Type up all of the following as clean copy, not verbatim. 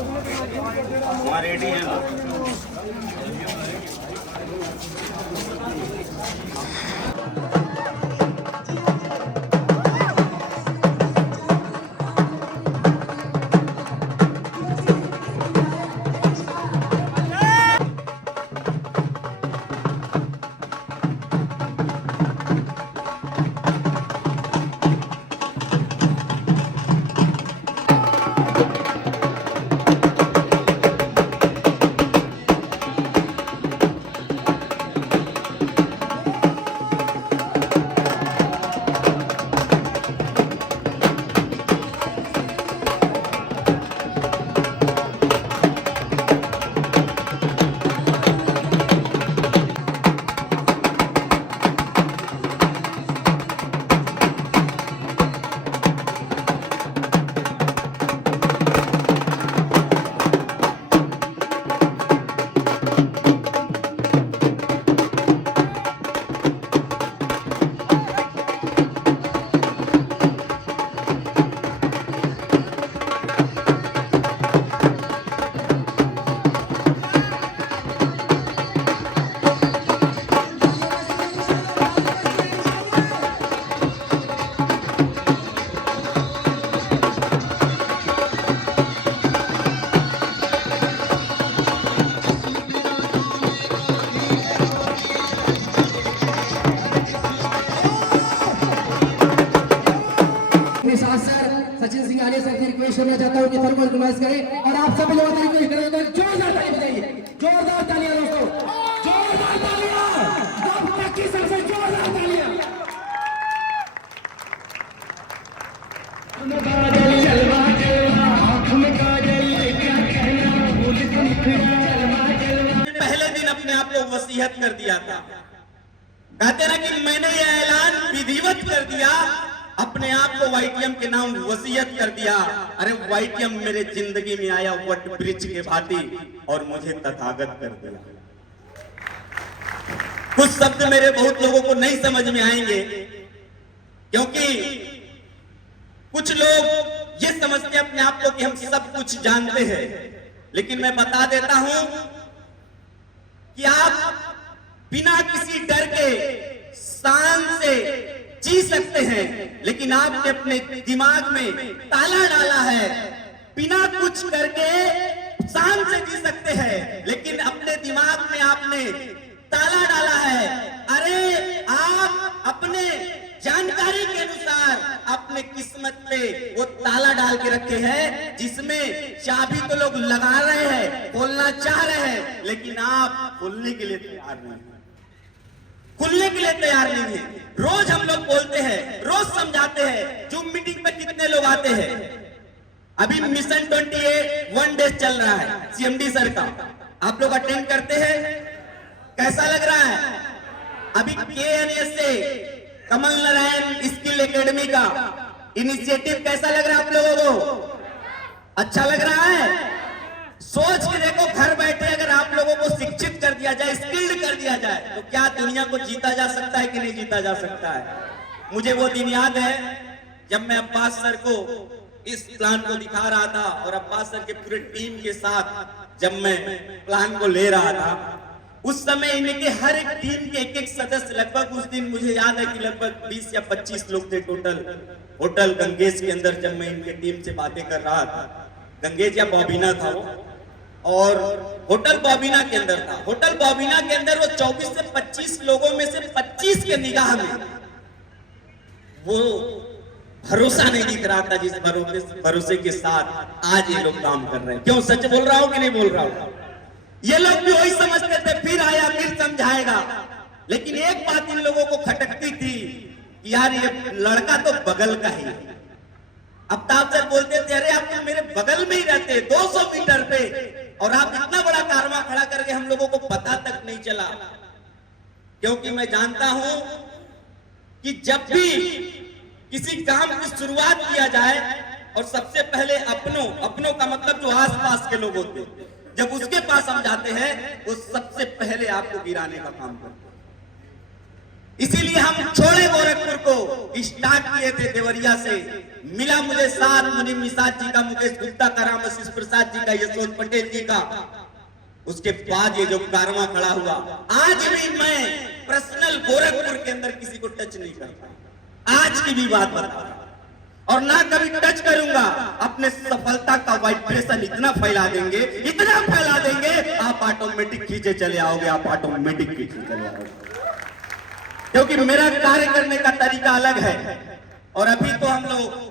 वहाँ रेडी है लोग। सचिन सिंह आने से रिक्वेस्ट करना चाहता हूँ कि थर्मल रिक्वेस्ट करें और आप सभी लोगों से रिक्वेस्ट करें तो जोरदार ताली बजाइए, जोरदार तालियां दोस्तों, जोरदार तालियां, आपका किस्म से जोरदार तालियां। पहले दिन अपने आप को वसीयत कर दिया था, कहते ना कि मैंने ये ऐलान विधिवत कर दिया, अपने आप को वाईटीएम के नाम वसीयत कर दिया। अरे वाईटीएम मेरे जिंदगी में आया वट ब्रिज के भांति और मुझे तथागत कर दिया। कुछ शब्द मेरे बहुत लोगों को नहीं समझ में आएंगे, क्योंकि कुछ लोग ये समझते हैं अपने आप को कि हम सब कुछ जानते हैं, लेकिन मैं बता देता हूं कि आप बिना किसी डर के शान से जी सकते हैं, लेकिन आपने अपने दिमाग में ताला डाला है। बिना कुछ करके शान से जी सकते हैं, लेकिन अपने दिमाग में आपने ताला डाला है। अरे आप अपने जानकारी के अनुसार अपने किस्मत पे वो ताला डाल के रखे हैं, जिसमें चाबी तो लोग लगा रहे हैं, खोलना चाह रहे हैं, लेकिन आप खोलने के लिए तैयार नहीं है, खुलने के लिए तैयार नहीं है। रोज हम लोग बोलते हैं, रोज समझाते हैं, जूम मीटिंग पे कितने लोग आते हैं। अभी मिशन 28 1 डे चल रहा है सीएमडी सर का, आप लोग अटेंड करते हैं, कैसा लग रहा है? अभी केएनएस से कमल नारायण स्किल एकेडमी का इनिशिएटिव कैसा लग रहा है आप लोगों को? अच्छा लग रहा है? सोच के देखो, घर बैठे अगर आप लोगों को शिक्षित कर दिया जाए, स्किल्ड कर दिया जाए, तो क्या दुनिया को जीता जा सकता है कि नहीं जीता जा सकता है? मुझे वो दिन याद है जब मैं अब्बास सर को इस प्लान को दिखा रहा था और अब्बास सर के पूरे टीम के साथ जब मैं प्लान को ले रहा था, उस समय इनके हर एक टीम के एक सदस्य, लगभग उस दिन मुझे याद है कि लगभग 20 या 25 लोग थे टोटल, होटल गंगेश के अंदर जब मैं इनके टीम से बातें कर रहा था। गंगेश या बॉबिना था वो, और होटल बॉबिना के अंदर था। होटल बॉबिना के अंदर वो 24 से 25 लोगों में से 25 के निगाह में वो भरोसा नहीं दिख रहा था, जिस भरोसे के साथ आज ये लोग काम कर रहे हैं। क्यों, सच बोल रहा हूं कि नहीं बोल रहा हूं? ये लोग भी वही समझते थे, फिर आया फिर समझाएगा, लेकिन एक बात इन लोगों को खटकती थी, यार ये लड़का तो बगल का ही। अफ्ताब सर बोलते थे, अरे आप तो मेरे बगल में ही रहते 200 मीटर पे, और आप इतना बड़ा कारवां खड़ा करके हम लोगों को पता तक नहीं चला। क्योंकि मैं जानता हूं कि जब भी किसी काम की शुरुआत किया जाए, और सबसे पहले अपनों का मतलब जो आसपास के लोग होते हैं, जब उसके पास हम जाते हैं, वो सबसे पहले आपको गिराने का काम करते हैं। इसीलिए हम छोड़े गोरखपुर को, स्टार्ट किए थे देवरिया से। मिला मुझे साथ मुनीम निषाद जी का, मुकेश गुप्ता का, राम आशीष प्रसाद जी का, यशवंत पटेल जी का। उसके बाद ये जो कारवां खड़ा हुआ, आज भी मैं पर्सनल गोरखपुर के अंदर किसी को टच नहीं करता, आज की भी बात बता, और ना कभी टच करूंगा। अपने सफलता का वाइब्रेशन इतना फैला देंगे, इतना फैला देंगे, आप ऑटोमेटिक खींचे चले आओगे, आप ऑटोमेटिक खींचे चले आओगे, क्योंकि मेरा कार्य करने का तरीका अलग है। और अभी तो हम लोग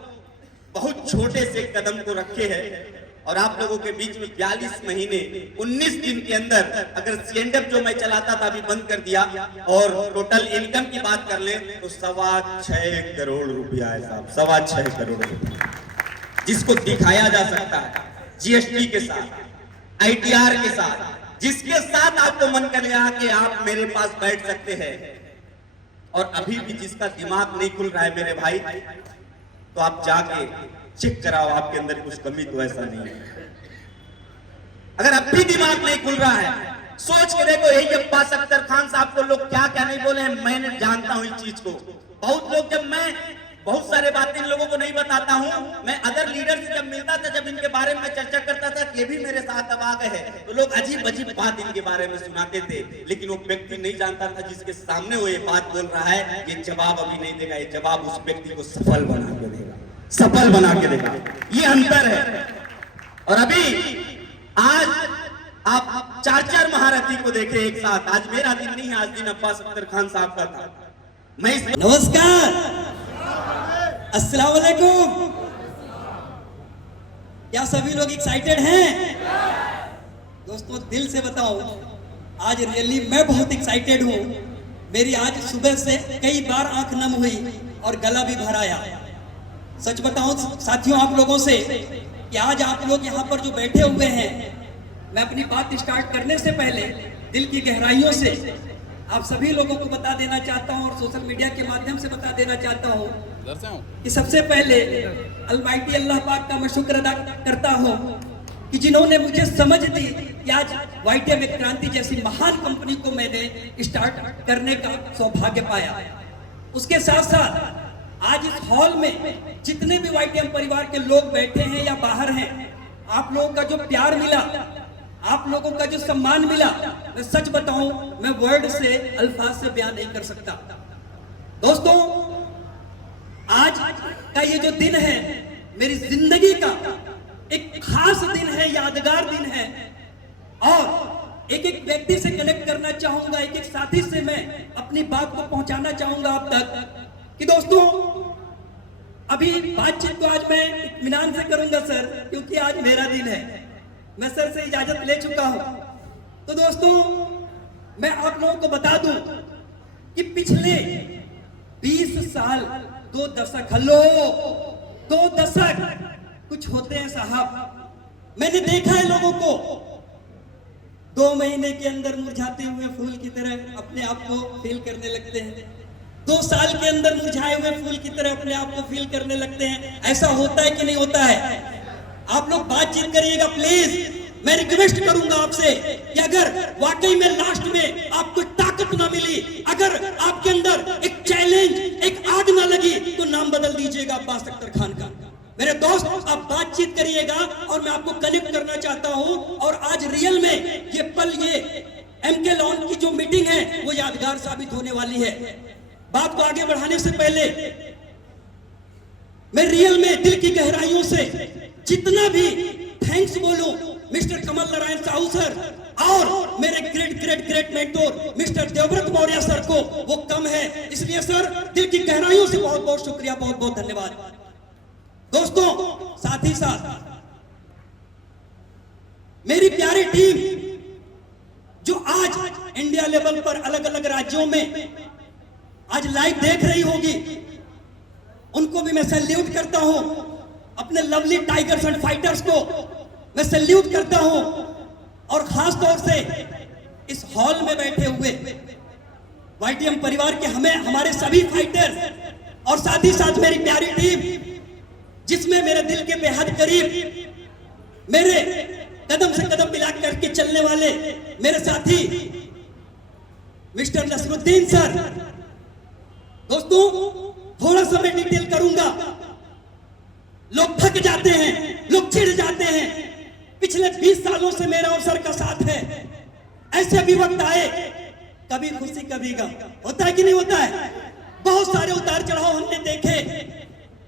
बहुत छोटे से कदम को रखे हैं, और आप लोगों के बीच में 42 महीने 19 दिन के अंदर, अगर स्टैंडअप जो मैं चलाता था अभी बंद कर दिया, और टोटल इनकम की बात कर ले तो 6.25 करोड़ रुपया है साहब, 6.25 करोड़ रुपया, जिसको दिखाया जा सकता है जीएसटी के साथ, आईटीआर के साथ, जिसके साथ आपको मन करेगा कि आप मेरे पास बैठ सकते हैं। और अभी भी जिसका दिमाग नहीं खुल रहा है मेरे भाई, तो आप जाके चेक कराओ, आपके अंदर कुछ कमी तो ऐसा नहीं है। अगर अब भी दिमाग नहीं खुल रहा है, सोच के देखो, यही अब्बास अख्तर खान साहब को लोग क्या क्या नहीं बोले हैं, मैंने जानता हूं इस चीज को। बहुत लोग, जब मैं बहुत सारे बातें इन लोगों को नहीं बताता हूं, मैं अदर लीडर से जब मिलता था, जब इनके बारे में चर्चा करता था, ये भी मेरे साथ अब आ गए हैं, तो लोग अजीब अजीब बात इनके बारे में सुनाते थे, लेकिन वो व्यक्ति नहीं जानता था जिसके सामने वो ये बात बोल रहा है, ये जवाब अभी नहीं देगा, ये जवाब उस व्यक्ति को सफल बना के देगा, सफल बना के देगा। ये अंतर है। और अभी आज आप 4 महारथी को देखे एक साथ। आज मेरा दिन नहीं है, आज दिन अब्बास अख्तर खान साहब का था। मैं नमस्कार, अस्सलाम वालेकुम। क्या सभी लोग एक्साइटेड हैं? दोस्तों दिल से बताओ, आज रियली मैं बहुत एक्साइटेड हूँ। मेरी आज सुबह से कई बार आंख नम हुई और गला भी भर आया। सच बताऊं साथियों आप लोगों से कि आज आप लोग यहाँ पर जो बैठे हुए हैं, मैं अपनी बात स्टार्ट करने से पहले दिल की गहराइयों से आप सभी लोगों को बता देना चाहता हूँ, और सोशल मीडिया के माध्यम से बता देना चाहता हूँ कि सबसे पहले अलमाइटी अल्लाह पाक का मैं शुक्र अदा करता हूँ कि जिन्होंने मुझे समझ दी कि आज वाईटीएम एक क्रांति जैसी महान कंपनी को मैंने स्टार्ट करने का सौभाग्य पाया। उसके साथ साथ आज इस हॉल में जितने भी वाईटीएम परिवार के लोग बैठे हैं या बाहर हैं, आप लोगों का जो प्यार मिला, आप लोगों का जो सम्मान मिला, मैं सच बताऊं, मैं वर्ड से, अल्फाज से बयान नहीं कर सकता। दोस्तों आज का ये जो दिन है, मेरी जिंदगी का एक खास दिन है, यादगार दिन है, और एक एक व्यक्ति से कनेक्ट करना चाहूंगा, एक एक साथी से मैं अपनी बात को पहुंचाना चाहूंगा आप तक कि दोस्तों अभी बातचीत तो आज मैं इत्मीनान से करूंगा सर, क्योंकि आज मेरा दिन है, मैं सर से इजाजत ले चुका हूं। तो दोस्तों मैं आप लोगों को बता दूं कि पिछले 20 साल, 2 दशक, हलो 2 दशक कुछ होते हैं साहब। मैंने देखा है लोगों को 2 महीने के अंदर मुरझाते हुए फूल की तरह अपने आप को फील करने लगते हैं, 2 साल के अंदर मुरझाए हुए फूल की तरह अपने आप को फील करने लगते हैं। ऐसा होता है कि नहीं होता है? आप लोग बातचीत करिएगा प्लीज। मैं रिक्वेस्ट करूंगा आपसे कि अगर वाकई में लास्ट में आपको ताकत ना मिली, अगर आपके अंदर एक चैलेंज, एक आग ना लगी, तो नाम बदल दीजिएगा अब्बास अख्तर खान का। मेरे दोस्त आप बातचीत करिएगा और मैं आपको कनेक्ट करना चाहता हूं। और आज रियल में ये पल, ये एमके लॉन की जो मीटिंग है वो यादगार साबित होने वाली है। बात को आगे बढ़ाने से पहले मैं रियल में दिल की गहराइयों से जितना भी थैंक्स बोलूं मिस्टर कमल नारायण साहू सर और मेरे great mentor mister Devvrat Maurya sir को, वो कम है। इसलिए सर दिल की गहराइयों से बहुत बहुत शुक्रिया, बहुत बहुत धन्यवाद। दोस्तों साथ ही साथ मेरी प्यारी टीम जो आज इंडिया लेवल पर अलग अलग राज्यों में आज लाइव देख रही होगी, उनको भी मैं सैल्यूट करता हूं। अपने लवली टाइगर्स एंड फाइटर्स को मैं सैल्यूट करता हूं, और खास तौर से इस हॉल में बैठे हुए वाईटीएम परिवार के हमारे सभी फाइटर्स, और साथ ही साथ मेरी प्यारी टीम जिसमें मेरे दिल के बेहद करीब मेरे कदम से कदम मिला करके चलने वाले मेरे साथी मिस्टर नसरुद्दीन सर, दोस्तों थोड़ा सा मैं डिटेल करूंगा। लोग थक जाते हैं, लोग चिढ़ जाते हैं। पिछले 20 सालों से मेरा और सर का साथ है। ऐसे भी वक्त आए, कभी खुशी कभी गम, होता है कि नहीं होता है? बहुत सारे उतार चढ़ाव हमने देखे,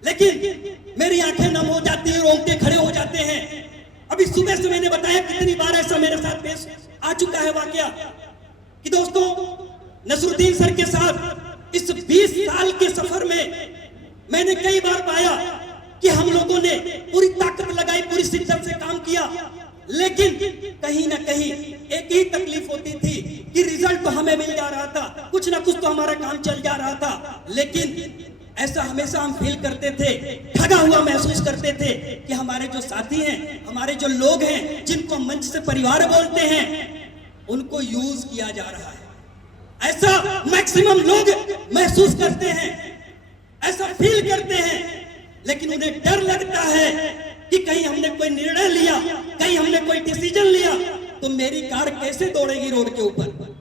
लेकिन मेरी आंखें नम हो जाती हैं, रोंगटे खड़े हो जाते हैं। अभी सुबह से मैंने बताया कितनी बार ऐसा मेरे साथ पेश आ चुका है वाकया कि दोस्तों नसरुद्दीन सर के साथ इस 20 साल के सफर में मैंने कई बार पाया कि हम लोगों ने पूरी ताकत लगाई, पूरी शिद्दत से काम किया, लेकिन कहीं ना कहीं एक ही तकलीफ होती थी कि रिजल्ट तो हमें मिल जा रहा था, कुछ ना कुछ तो हमारा काम चल जा रहा था, लेकिन ऐसा हमेशा हम फील करते थे, ठगा हुआ महसूस करते थे कि हमारे जो साथी हैं, हमारे जो लोग हैं, जिनको मंच से परिवार बोलते हैं, उनको यूज किया जा रहा है। ऐसा मैक्सिमम लोग महसूस करते हैं, ऐसा फील करते हैं, लेकिन उन्हें डर लगता है कि कहीं हमने कोई निर्णय लिया, कहीं हमने कोई डिसीजन लिया तो मेरी कार कैसे दौड़ेगी रोड के ऊपर,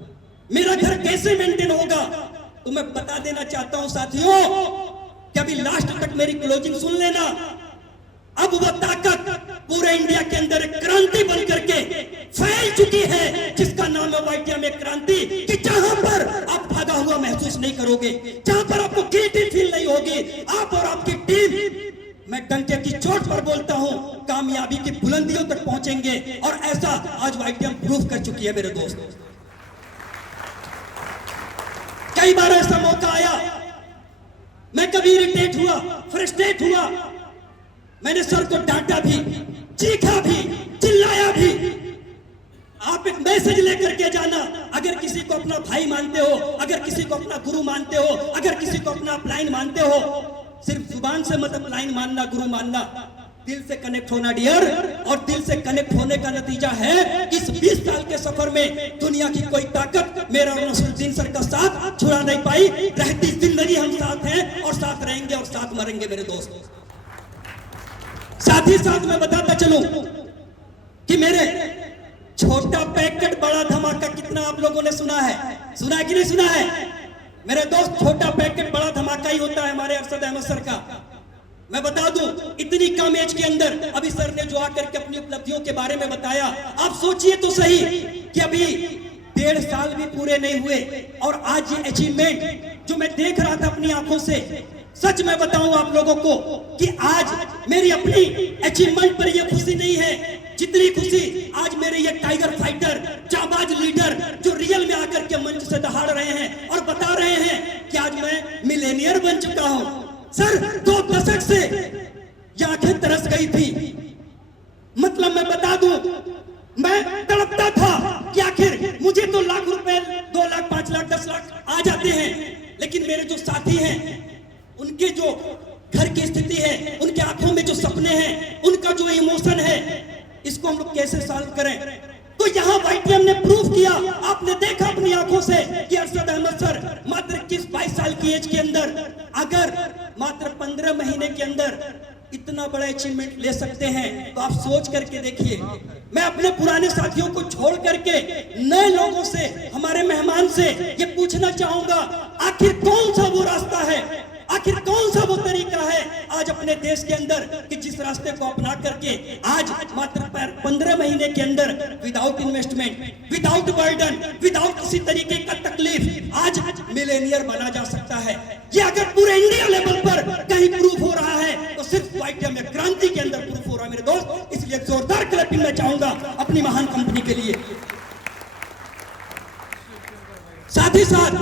मेरा घर कैसे मेंटेन होगा। तो मैं बता देना चाहता हूं साथियों कि अभी लास्ट तक मेरी क्लोजिंग सुन लेना। अब वह ताकत पूरे इंडिया के अंदर एक क्रांति बन करके फैल चुकी है, जिसका नाम है वाइटिया में क्रांति, कि जहां पर आप भागा हुआ महसूस नहीं करोगे, जहां पर आपको गिल्टी फील नहीं होगी, आप और आपकी टीम, मैं डंके की चोट पर बोलता हूं, कामयाबी की बुलंदियों तक पहुंचेंगे। और ऐसा आज वाइटिया प्रूफ कर चुकी है मेरे दोस्त। कई बार ऐसा मौका आया, मैं कभी इरिटेट हुआ, फ्रस्ट्रेट हुआ, मैंने सर को डांटा भी, चीखा भी, चिल्लाया भी। आप एक मैसेज लेकर के जाना, अगर किसी को अपना भाई मानते हो, अगर किसी को अपना गुरु मानते हो, अगर किसी को अपना अपलाइन मानते हो, सिर्फ जुबान से मत अपलाइन मानना, गुरु मानना, दिल से कनेक्ट होना डियर। और दिल से कनेक्ट होने का नतीजा है इस 20 साल के सफर में दुनिया की कोई ताकत मेरा और नसरुद्दीन सर का साथ छुड़ा नहीं पाई। रहती जिंदगी हम साथ हैं और साथ रहेंगे और साथ मरेंगे मेरे दोस्त। साथ ही साथ मैं बताता चलूं कि मेरे छोटा पैकेट बड़ा धमाका कितना आप लोगों ने सुना है कि नहीं सुना है? मेरे दोस्त, छोटा पैकेट बड़ा धमाका ही होता है हमारे अरशद अहमद सर का। मैं बता दूं, इतनी कम एज के अंदर अभी सर ने जो आकर के अपनी उपलब्धियों के बारे में बताया, आप सोचिए तो सही कि अभी 1.5 साल भी पूरे नहीं हुए और आज ये अचीवमेंट जो मैं देख रहा था अपनी आंखों से, सच मैं बताऊं आप लोगों को कि आज मेरी अपनी अचीवमेंट पर ये खुशी नहीं है जितनी खुशी आज मेरे ये टाइगर फाइटर, जाबाज लीडर जो रियल में आकर के मंच से दहाड़ रहे हैं और बता रहे हैं कि आज मैं मिलेनियर बन चुका हूं। सर 2 दशक से ये आंखें तरस गई थी। मतलब मैं बता दूं, मैं तड़पता था कि आखिर मुझे तो लाख रुपए, 2 लाख, 5 लाख, 10 लाख आ जाते हैं, लेकिन मेरे जो साथी हैं, उनके जो घर की स्थिति है, उनके आंखों में जो सपने हैं, उनका जो इमोशन है, इसको हम लोग कैसे सॉल्व करें? तो यहाँ वाईटीएम ने प्रूफ किया, आपने देखा अपनी आंखों से कि अरशद अहमद सर मात्र 21-22 साल की एज के अंदर, अगर मात्र 15 महीने के अंदर इतना बड़ा अचीवमेंट ले सकते हैं, तो आप सोच करके देखिए। मैं अपने पुराने साथियों को छोड़ करके नए लोगों से, हमारे मेहमान से ये पूछना चाहूंगा, आखिर कौन सा वो रास्ता है, आखिर कौन सा वो तरीका है आज अपने देश के अंदर कि जिस रास्ते को अपना करके आज मात्र 15 महीने के अंदर without investment, without burden, without किसी तरीके का तकलीफ आज मिलेनियर बना जा सकता है। ये अगर पूरे इंडिया लेवल पर कहीं प्रूफ हो रहा है तो सिर्फ वाईटीएम में क्रांति के अंदर प्रूफ हो रहा है मेरे दोस्त। इसलिए जोरदार क्लैपिंग मैं चाहूंगा अपनी महान कंपनी के लिए। साथ ही साथ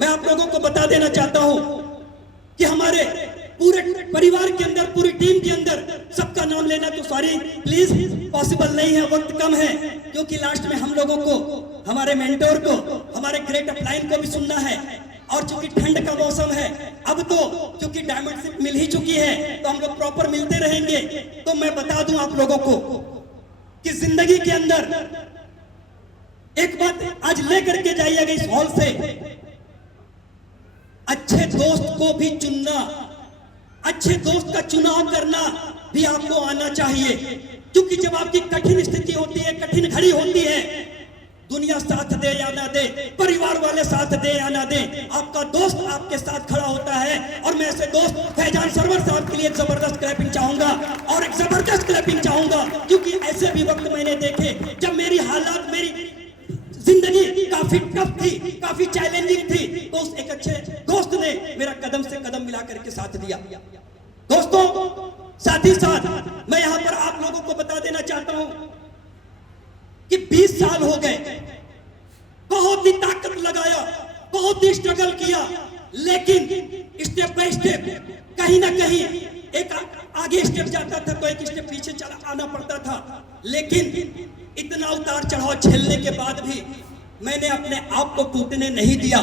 मैं आप लोगों को बता देना चाहता हूं कि हमारे पूरे परिवार के अंदर, पूरी टीम के अंदर सबका नाम लेना तो सॉरी प्लीज पॉसिबल नहीं है, वक्त कम है, क्योंकि लास्ट में हम लोगों को, हमारे मेंटोर को, हमारे ग्रेट अपलाइन को भी सुनना है। और चूंकि ठंड का मौसम है, अब तो क्योंकि डायमंड शिप मिल ही चुकी है तो हम लोग प्रॉपर मिलते रहेंगे। तो मैं बता दूं आप लोगों को कि जिंदगी के अंदर एक बात आज लेकर के जाइएगा इस हॉल से, अच्छे दोस्त को भी चुनना, अच्छे दोस्त का चुनाव करना भी आपको आना चाहिए। क्योंकि जब आपकी कठिन स्थिति होती है, कठिन घड़ी होती है, दुनिया साथ दे या ना दे, परिवार वाले साथ दे या ना दे, आपका दोस्त आपके साथ खड़ा होता है। और मैं ऐसे दोस्त फैजान सरवर साहब के लिए एक जबरदस्त क्लैपिंग चाहूंगा और एक जबरदस्त क्लैपिंग चाहूंगा, क्योंकि ऐसे भी वक्त मैंने देखे जब मेरी हालात, मेरी जिंदगी काफी टफ थी, काफी चैलेंजिंग थी, तो उस एक अच्छे दोस्त ने मेरा कदम से कदम मिला करके साथ दिया। दोस्तों, साथ ही साथ मैं यहां पर आप लोगों को बता देना चाहता हूं कि 20 साल हो गए, बहुत ही ताकत लगाया, बहुत ही स्ट्रगल किया, लेकिन स्टेप बाय स्टेप कहीं ना कहीं एक आगे स्टेप जाता था तो एक स्टेप पीछे चला आना पड़ता था। लेकिन इतना उतार चढ़ाव झेलने के बाद भी मैंने अपने आप को टूटने नहीं दिया।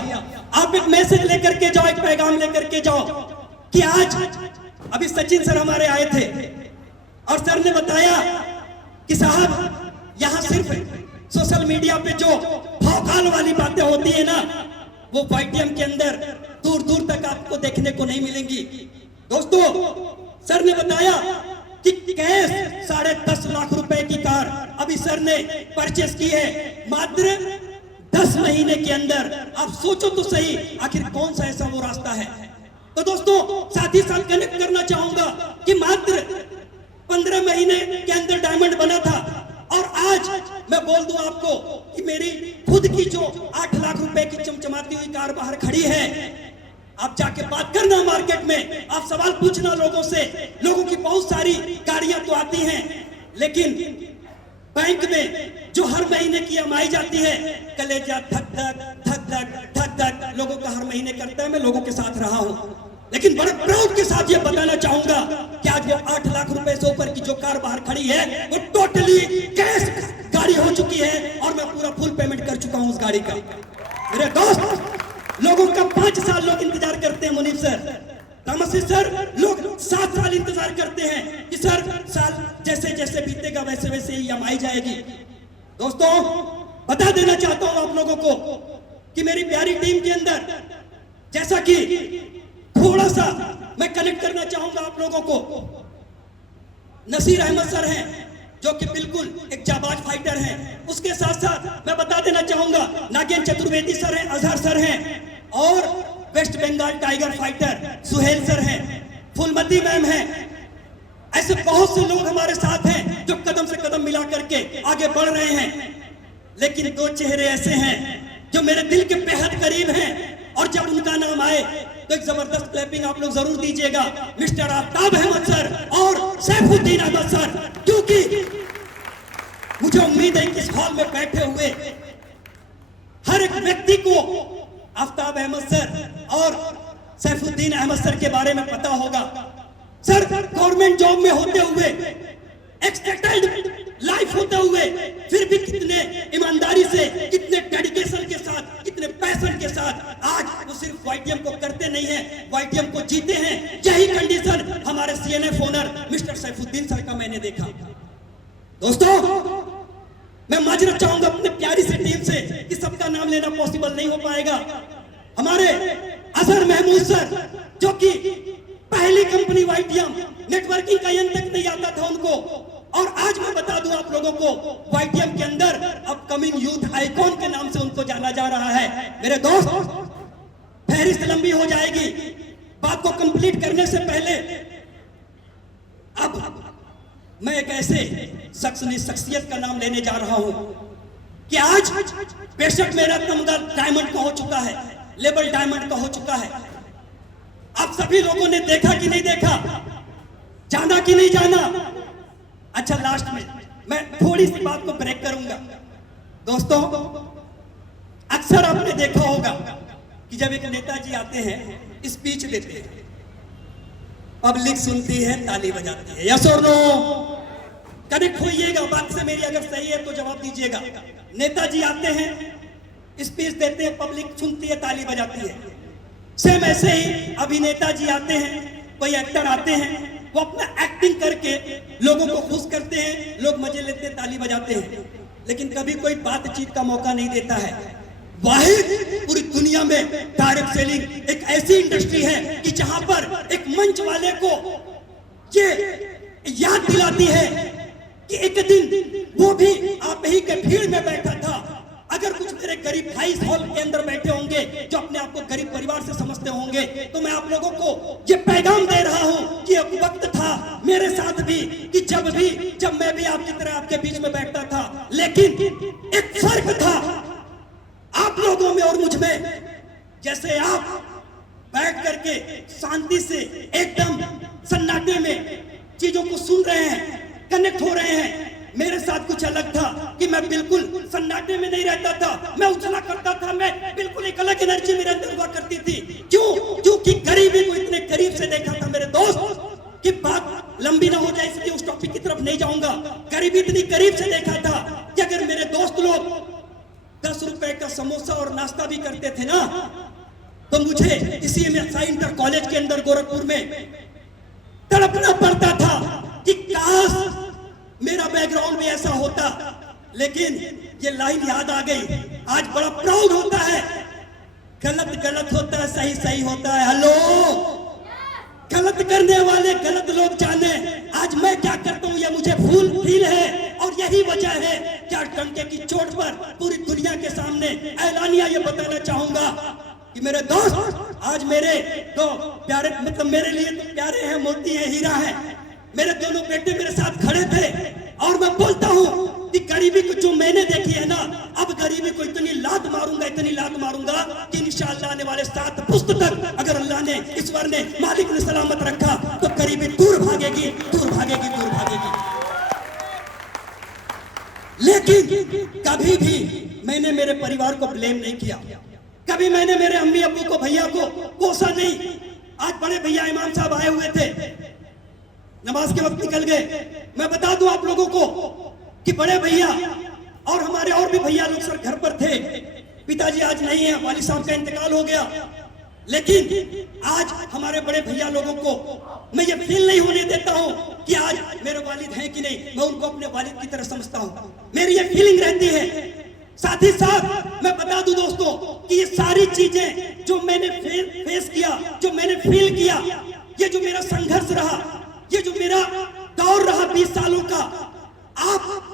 आप एक मैसेज लेकर के जाओ, एक पैगाम लेकर के जाओ कि आज अभी सचिन सर हमारे आए थे और सर ने बताया कि साहब यहां सिर्फ सोशल मीडिया पे जो भौकाल वाली बातें होती है ना, वो वाईटीएम के अंदर दूर दूर तक आपको देखने को नहीं मिलेंगी। दोस्तों, सर ने बताया कि कैश 10.5 लाख रुपए की कार अभी सर ने परचेस की है मात्र 10 महीने के अंदर। आप सोचो तो सही, आखिर कौन सा ऐसा वो रास्ता है। तो दोस्तों, साथ ही साथ कनेक्ट करना चाहूंगा कि मात्र 15 महीने के अंदर डायमंड बना था और आज मैं बोल दूं आपको कि मेरी खुद की जो 8 लाख रुपए की चमचमाती हुई कार बाहर खड़ी है। आप जाके बात करना मार्केट में, आप सवाल पूछना लोगों से। लोगों की बहुत सारी गाड़ियां तो आती हैं, लेकिन बैंक में जो हर महीने की EMI जाती है, कलेजा धक धक धक धक धक धक लोगों का हर महीने करता है। मैं लोगों के साथ रहा हूं, लेकिन बड़े प्राउड के साथ ये बताना चाहूंगा कि आज वो 8 लाख रुपए से ऊपर की जो कार बाहर खड़ी है, वो टोटली कैश गाड़ी हो चुकी है और मैं पूरा फुल पेमेंट कर चुका हूं उस गाड़ी का। मेरे दोस्त, लोगों का 5 साल लोग इंतजार करते हैं मुनीफ सर, तामसी सर, लोग 7 साल इंतजार करते हैं कि सर साल जैसे जैसे बीतेगा वैसे वैसे ही EMI जाएगी। दोस्तों, बता देना चाहता हूं आप लोगों को कि मेरी प्यारी टीम के अंदर, जैसा कि थोड़ा सा मैं कनेक्ट करना चाहूंगा आप लोगों को, नसीर अहमद सर हैं जो कि बिल्कुल एक जाबाज फाइटर हैं। उसके साथ साथ मैं बता देना चाहूंगा नागेन चतुर्वेदी सर हैं, अजहर सर हैं और West Bengal tiger fighter Suhel sir हैं, फुलमती मैम हैं। ऐसे बहुत से लोग हमारे साथ हैं जो कदम से कदम मिला करके आगे बढ़ रहे हैं। लेकिन 2 चेहरे ऐसे हैं जो मेरे दिल के बेहद करीब हैं और जब उनका नाम आए तो एक जबरदस्त क्लैपिंग आप लोग जरूर दीजिएगा, मिस्टर आफ्ताब अहमद सर और सैफुद्दीन अहमद सर। क्योंकि मुझे उम्मीद है कि इस हॉल में बैठे हुए हर एक व्यक्ति को आफ्ताब अहमद सर और सैफुद्दीन अहमद सर के बारे में पता होगा। सर गवर्नमेंट जॉब में होते हुए, एक सेटल्ड लाइफ होते हुए, फिर भी कितने ईमानदारी से, कितने डेडिकेशन के साथ, कितने पैशन के साथ आज वो सिर्फ वाईटीएम को करते नहीं है, वाईटीएम को जीते हैं। यही कंडीशन हमारे CNF owner mister Saifuddin sir का मैंने देखा। दोस्तों, मैं माजरत चाहूंगा अपने प्यारी सी टीम से कि सबका नाम लेना पॉसिबल नहीं हो पाएगा। हमारे अजहर महमूद सर जो कि पहली कंपनी वाईटीएम, नेटवर्किंग का यंत्र तक नहीं आता था उनको, और आज मैं बता दूं आप लोगों को वाईटीएम के अंदर अपकमिंग यूथ आइकॉन के नाम से उनको जाना जा रहा है। मेरे दोस्त, फहरिस्त लंबी हो जाएगी। बात को कंप्लीट करने से पहले अब मैं एक ऐसे शख्सियत का नाम लेने जा रहा हूं कि आज बेशक मेरा तमगा डायमंड का हो चुका है, लेबल डायमंड का हो चुका है। आप सभी लोगों ने देखा कि नहीं देखा, जाना कि नहीं जाना। अच्छा, लास्ट में मैं थोड़ी सी बात को ब्रेक करूंगा। दोस्तों, अक्सर आपने देखा होगा कि जब एक नेताजी आते हैं, स्पीच देते हैं, पब्लिक सुनती है, ताली बजाती है। यस और नो? कनेक्ट होइएगा बात से मेरी, अगर सही है तो जवाब दीजिएगा। नेताजी आते हैं, स्पीच देते हैं, पब्लिक सुनती है, ताली बजाती है। सेम ऐसे ही अभिनेता जी आते हैं, कोई एक्टर आते हैं, वो अपना एक्टिंग करके लोगों को खुश करते हैं, लोग मजे लेते हैं, ताली बजाते हैं, लेकिन कभी कोई बातचीत का मौका नहीं देता है। वाहिद पूरी दुनिया में डायरेक्ट सेलिंग एक ऐसी इंडस्ट्री है कि जहां पर एक मंच वाले को ये याद दिलाती है कि एक दिन वो भी आप ही के भीड़ में बैठा था। गरीब भाई इस हॉल के अंदर बैठे होंगे जो अपने आप को गरीब परिवार से समझते होंगे, तो मैं आप लोगों को ये पैगाम दे रहा हूं कि एक वक्त था मेरे साथ भी कि जब मैं भी आपकी तरह आपके बीच में बैठता था, लेकिन एक फर्क था आप लोगों में और मुझ में। जैसे आप बैठ करके शांति से एकदम सन्नाटे में चीजों को सुन रहे हैं, कनेक्ट हो रहे हैं, मेरे साथ कुछ अलग था कि मैं बिल्कुल सन्नाटे में नहीं रहता था, मैं उछला करता था, मैं बिल्कुल एक अलग एनर्जी मेरे अंदर हुआ करती थी। क्योंकि गरीबी को इतने करीब से देखा था मेरे दोस्त कि बात लंबी ना हो जाए, इसलिए उस टॉपिक की तरफ नहीं जाऊंगा। गरीबी इतनी करीब से देखा था कि अगर मेरे दोस्त लोग 10 रुपए का समोसा और नाश्ता भी करते थे ना, तो मुझे इसी में इंटर कॉलेज के अंदर गोरखपुर में तड़पना पड़ता था कि काश मेरा बैकग्राउंड भी ऐसा होता। लेकिन ये लाइन याद आ गई, आज बड़ा प्राउड होता है। गलत गलत होता है, सही सही होता है। हेलो, गलत करने वाले गलत लोग जाने आज मैं क्या करता हूं, ये मुझे फील है। और यही वजह है कि आज डंके की चोट पर पूरी दुनिया के सामने ऐलानिया ये बताना चाहूंगा कि मेरे दोस्त, आज मेरे दो प्यारे, मतलब मेरे लिए तो प्यारे हैं, मोती है, हीरा है, मेरे दोनों बेटे मेरे साथ खड़े थे। और मैं बोलता हूं कि गरीबी को जो मैंने देखी है ना, अब गरीबी को इतनी लात मारूंगा कि इंशाअल्लाह आने वाले 7 पुश्त तक अगर अल्लाह ने, ईश्वर ने, मालिक ने सलामत रखा तो गरीबी दूर भागेगी। लेकिन कभी भी मैंने मेरे परिवार को ब्लेम नहीं किया, कभी मैंने मेरे अम्मी अब्बू को, भैया को कोसा नहीं। आज बड़े भैया इमाम साहब आए हुए थे, नमाज के वक्त निकल गए। मैं बता दूं आप लोगों को कि बड़े भैया और हमारे और भी भैया लोग सर घर पर थे। पिताजी आज नहीं है, वालिद साहब का इंतकाल हो गया। लेकिन आज हमारे बड़े भैया लोगों को मैं ये फील नहीं होने देता हूं कि आज मेरे वालिद हैं कि नहीं, मैं उनको अपने वालिद की तरह समझता हूं, मेरी ये फीलिंग रहती है। साथ ही साथ मैं बता दूं दोस्तों कि ये सारी चीजें जो मैंने फेस किया, जो मैंने फील किया, ये जो मेरा संघर्ष रहा, ये जो मेरा दौर रहा 20 सालों का, आप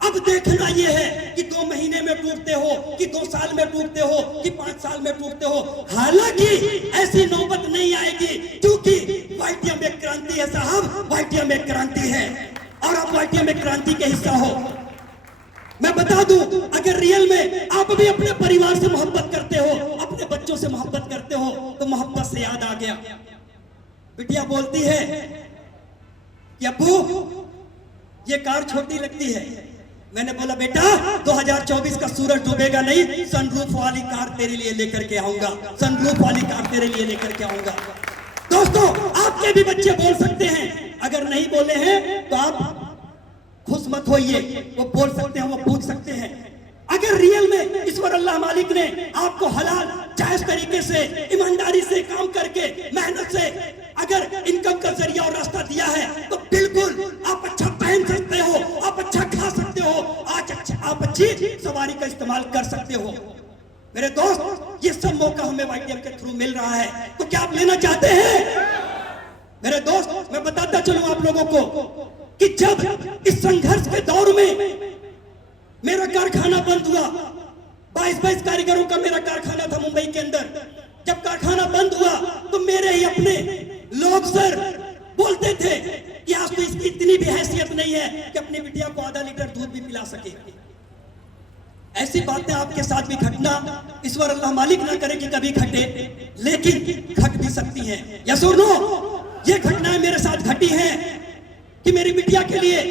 अब देखना ये है कि 2 महीने में टूटते हो, कि 2 साल में टूटते हो, कि 5 साल में टूटते हो। हालांकि ऐसी नौबत नहीं आएगी, क्योंकि वाईटीएम में क्रांति है साहब, वाईटीएम में क्रांति है और आप वाईटीएम में क्रांति के हिस्सा हो। मैं बता दूं, अगर रियल में आप भी अपने परिवार से मोहब्बत करते हो, अपने बच्चों से मोहब्बत करते हो, तो मोहब्बत से याद आ गया, बिटिया बोलती है कि अब्बू ये कार छोटी लगती है। मैंने बोला बेटा 2024 का सूरज डूबेगा नहीं, सनरूफ वाली कार तेरे लिए लेकर के आऊंगा, सनरूफ वाली कार तेरे लिए लेकर के आऊंगा। दोस्तों, आपके भी बच्चे बोल सकते हैं, अगर नहीं बोले हैं तो आप खुश मत होइए, वो बोल सकते हैं, वो पूछ सकते हैं। अगर रियल में ईश्वर अल्लाह मालिक ने आपको हलाल जायज तरीके से, ईमानदारी से काम करके, मेहनत से अगर इनकम का जरिया और रास्ता दिया है, तो बिल्कुल आप अच्छा पहन सकते हो, आप अच्छा खा सकते हो, आज आप अच्छी सवारी का इस्तेमाल कर सकते हो। मेरे दोस्त, ये सब मौका हमें वाईटीएम के थ्रू मिल रहा है, तो क्या आप लेना चाहते हैं? मेरे दोस्त, मैं बताता चलूं आप लोगों को कि जब इस संघर्ष के दौर में मेरा कारखाना बंद हुआ, 22 कारीगरों का मेरा कारखाना था मुंबई के अंदर। जब कारखाना बंद हुआ तो मेरे ही अपने लोग सर बोलते थे कि आज तो इसकी इतनी भी हैसियत नहीं है कि अपनी बिटिया को आधा लीटर दूध भी पिला सके। ऐसी बातें आपके साथ भी घटना, ईश्वर अल्लाह मालिक ना करे कि कभी घटे, लेकिन घट भी सकती हैं। या सुनो, ये घटनाएं मेरे साथ घटी हैं कि मेरी बिटिया के लिए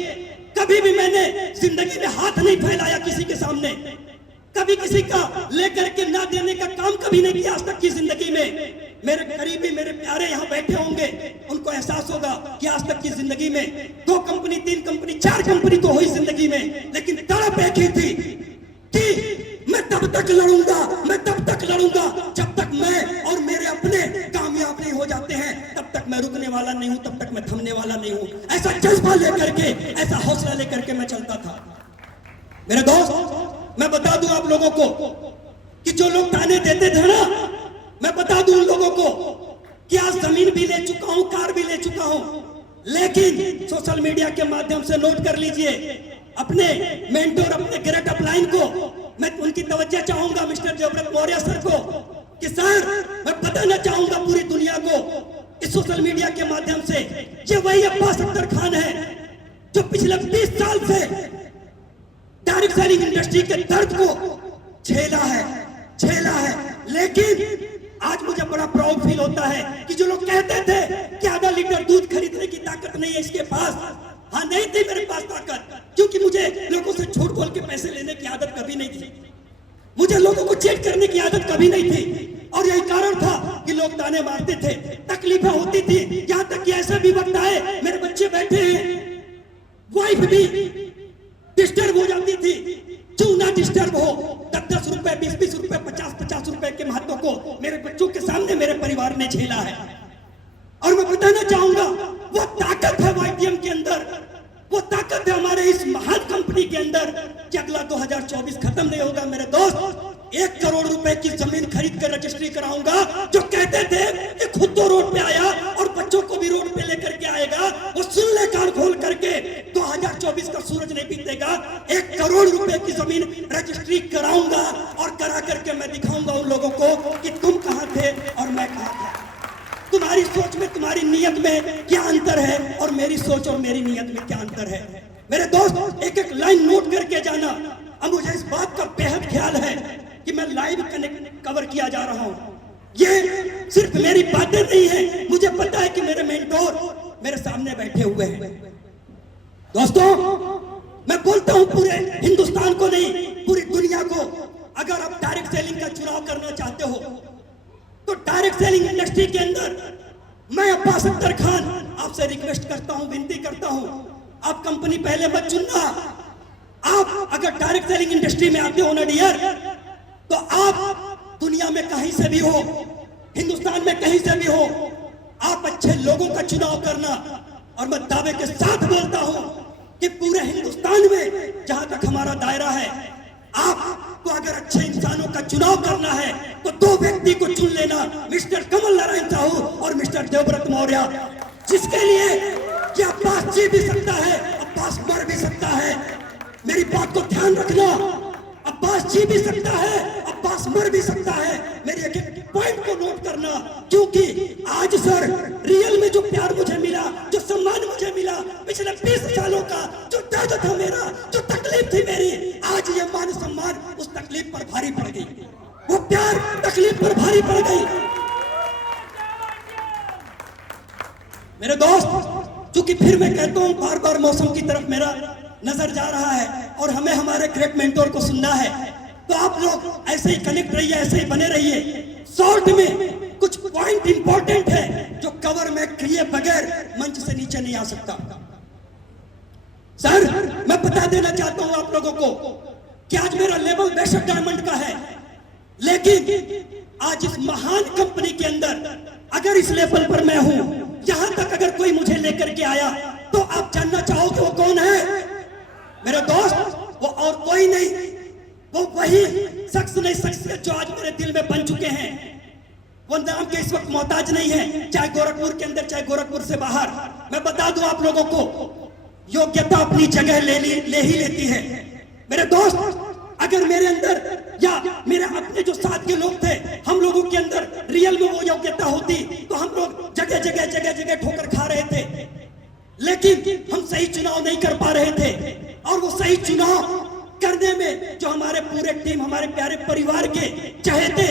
कभी भी मैंने जिंदगी में हाथ नहीं फैलाया किसी के सामने, कभी किसी का लेकर के ना देने का काम कभी नहीं किया आज तक की जिंदगी में। मेरे करीबी, मेरे प्यारे यहाँ बैठे होंगे, उनको एहसास होगा कि आज तक की जिंदगी में 2 कंपनी, 3 कंपनी, 4 कंपनी तो हुई जिंदगी में, लेकिन तड़प एक ही थी कि मैं तब तक लड़ूंगा जब तक मैं और मेरे अपने कामयाब नहीं हो जाते हैं, तब तक मैं रुकने वाला नहीं हूं, तब तक मैं थमने वाला नहीं हूं। ऐसा जज्बा लेकर के, ऐसा हौसला लेकर के मैं चलता था। मेरे दोस्त, मैं बता दूं आप लोगों को कि जो लोग ताने देते थे ना, मैं बता दूं उन लोगों को कि आज जमीन भी ले चुका हूं, कार भी ले चुका हूं, लेकिन सोशल मीडिया के माध्यम से नोट कर लीजिए, अपने मेंटोर, अपने ग्रेट अपलाइन को मैं उनकी तवज्जो चाहूंगा मिस्टर देवव्रत मौर्य सर को कि सर मैं बताना चाहूंगा पूरी दुनिया को इस सोशल मीडिया के माध्यम से, ये वही अब्बास अख्तर खान है जो पिछले 20 साल से डायरेक्ट सेलिंग इंडस्ट्री के दर्द को झेला है। लेकिन आज मुझे बड़ा प्राउड फील होता है कि जो लोग कहते थे कि आधा लीटर दूध खरीदने की ताकत नहीं है इसके पास, हाँ नहीं थी मेरे पास ताकत, क्योंकि मुझे लोगों से झूठ बोल के पैसे लेने की आदत कभी नहीं थी, मुझे लोगों को चीट करने की आदत कभी नहीं थी। और यही कारण था कि लोग ताने मारते थे, तकलीफें होती थी, यहां तक कि ऐसे भी वक्त आए मेरे बच्चे बैठे हैं, वाइफ भी डिस्टर्ब हो जाती थी, क्यों ना डिस्टर्ब हो। 10-10 रुपए 20-20 रुपए 50-50 रुपए के महत्व को मेरे बच्चों के सामने मेरे परिवार ने झेला है। और मैं बताना चाहूंगा वो ताकत है वाईटीएम के अंदर, वो ताकत है हमारे इस महान कंपनी के अंदर कि अगला 2024 खत्म नहीं होगा मेरे दोस्त। 1 करोड़ रुपए की जमीन खरीद कर रजिस्ट्री कराऊंगा। जो कहते थे कि खुद तो रोड पे आया और बच्चों को भी रोड पे लेकर के आएगा, वो सुन ले कान खोल करके 2024 का सूरज नहीं बीतेगा। 1 करोड़ रुपए की जमीन रजिस्ट्री कराऊंगा और करा करके मैं दिखाऊंगा उन लोगों को कि तुम कहां थे और मैं कहां था। तुम्हारी सोच में तुम्हारी नीयत में क्या अंतर है और मेरी सोच और मेरी नीयत में क्या अंतर है। मेरे दोस्त एक एक लाइन नोट करके जाना। अब मुझे इस बात का बेहद ख्याल है कि मैं लाइव कवर किया जा रहा हूं, ये सिर्फ मेरी बातें नहीं है, मुझे पता है कि मेरे मेंटोर मेरे सामने बैठे हुए हैं। दोस्तों मैं बोलता हूं पूरे हिंदुस्तान को नहीं, पूरी दुनिया को, अगर आप डायरेक्ट सेलिंग का चुनाव करना चाहते हो तो डायरेक्ट सेलिंग इंडस्ट्री के अंदर मैं अब्बास अख्तर खान आपसे रिक्वेस्ट करता हूं, विनती करता हूं, आप कंपनी पहले मत चुनना। आप अगर डायरेक्ट सेलिंग इंडस्ट्री में आते हो ना डियर, तो आप दुनिया में कहीं से भी हो, हिंदुस्तान में कहीं से भी हो, आप अच्छे लोगों का चुनाव करना। और मैं दावे के साथ बोलता हूं कि पूरे हिंदुस्तान में जहां तक हमारा दायरा है, आपको अगर अच्छे इंसानों का चुनाव करना है तो 2 व्यक्ति को चुन लेना, मिस्टर कमल नारायण साहू और मिस्टर देवव्रत मौर्य, जिसके लिए कि अब्बास जी भी सकता है, अब्बास मर भी सकता है। मेरी बात को ध्यान रखना, अब्बास जी भी सकता है, अब्बास मर भी सकता है। मेरी एक एक पॉइंट को नोट करना, क्योंकि आज सर रियल में जो प्यार मुझे मिला, जो सम्मान मुझे मिला, पिछले 20 सालों का जो दर्द था मेरा, जो तकलीफ थी मेरी, आज ये मान सम्मान उस तकलीफ पर भारी पड़ गई, वो प्यार तकलीफ पर भारी पड़ गई। मेरे दोस्त, चूंकि फिर मैं कहता हूं बार बार मौसम की तरफ मेरा नजर जा रहा है और हमें हमारे ग्रेट मेंटोर को सुनना है, तो आप लोग ऐसे ही कनेक्ट रहिए, ऐसे ही बने रहिए। शॉर्ट में कुछ पॉइंट इंपॉर्टेंट है जो कवर में किए बगैर मंच से नीचे नहीं आ सकता। सर मैं बता देना चाहता हूं आप लोगों को कि आज मेरा लेवल बेशक डायमंड का है, लेकिन आज इस महान कंपनी के अंदर अगर इस लेवल पर मैं हूं, यहां तक अगर कोई मुझे लेकर के आया, तो आप जानना चाहोगे वो कौन है मेरे दोस्त? वो और कोई नहीं, वो वही शख्स नहीं, शख्सियत जो आज मेरे दिल में बन चुके हैं। वो नाम के इस वक्त मोहताज नहीं है, चाहे गोरखपुर के अंदर चाहे गोरखपुर से बाहर। मैं बता दूं आप लोगों को, योग्यता अपनी जगह ले ही लेती है। मेरे दोस्त, अगर मेरे अंदर या मेरे अपने जो साथ के लोग थे, हम लोगों के अंदर रियल में वो योग्यता होती, तो हम लोग जगह जगह ठोकर खा रहे थे, लेकिन हम सही चुनाव नहीं कर पा रहे थे। और वो सही चुनाव करने में जो हमारे पूरे टीम, हमारे प्यारे परिवार के चहेते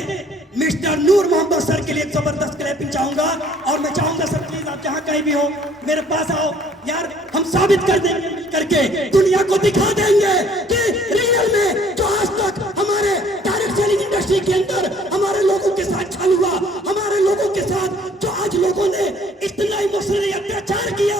मिस्टर नूर मोहम्मद सर के लिए जबरदस्त क्लैपिंग चाहूंगा। और मैं चाहूंगा सर प्लीज आप जहां कहीं भी हो मेरे पास आओ यार, हम साबित कर देंगे करके, दुनिया को दिखा देंगे कि रियल में जो आज तक हमारे डायरेक्ट सेलिंग इंडस्ट्री के अंदर हमारे लोगों के साथ छल हुआ, हमारे लोगों के साथ जो आज लोगों ने इतना इमोशनली अत्याचार किया,